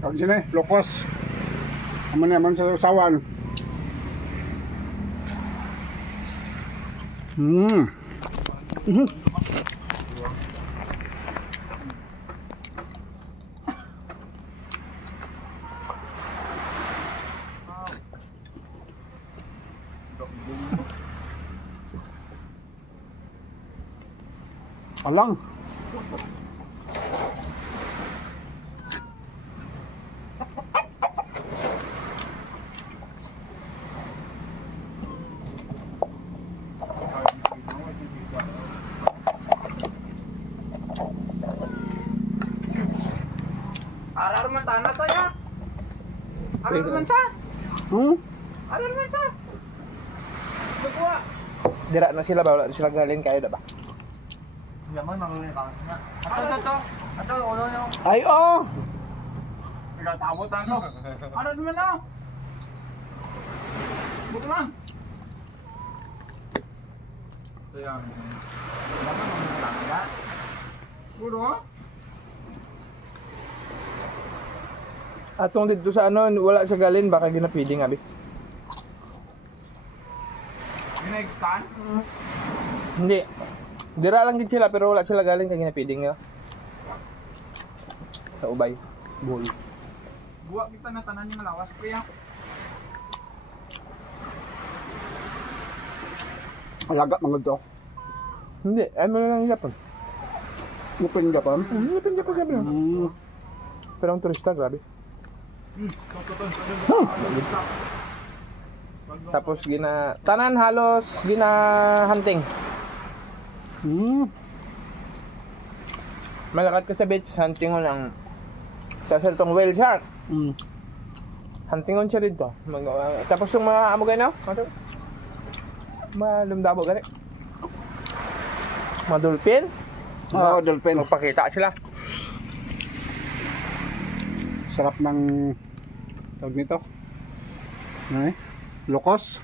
Tawag sila lokos. Aman naman sa sawan. Alang. Arar man tanah saya. Arar man sa. Arar man sa. Bukuha. Dira na sila ba? Wala na sila galing kayo na ba? Yaman mangulit ka na. Ato. Ato ulo nyo. Ay, oh! Nagtatawot ano. Arar man na. Bukuha. Ayan. Yaman mangulit ka. Puro. Atong dito sa ano, wala siya galing, baka ginapiding abi. Ginagtan? Hindi. Dira lang gid sila pero wala sila galing kay ginapiding niya. Sa ubay. Bull. Buwa kita na tanan yung lawas, kuya. Alaga mga to. Hindi, ay mo lang Japan. Ngupin Japan. Ngupin Japan sabi na. Pero ang turista, grabe. Tapos tanan halos hunting. Malakad ka sa beach, hunting on ang tasal tong whale shark. Hunting on siya dito. Tapos yung mga amugay na, malumdabo gani. Mga dolphin. Dolphin. Magpakita sila. Sarap ng tawag nito. Ay, lokos.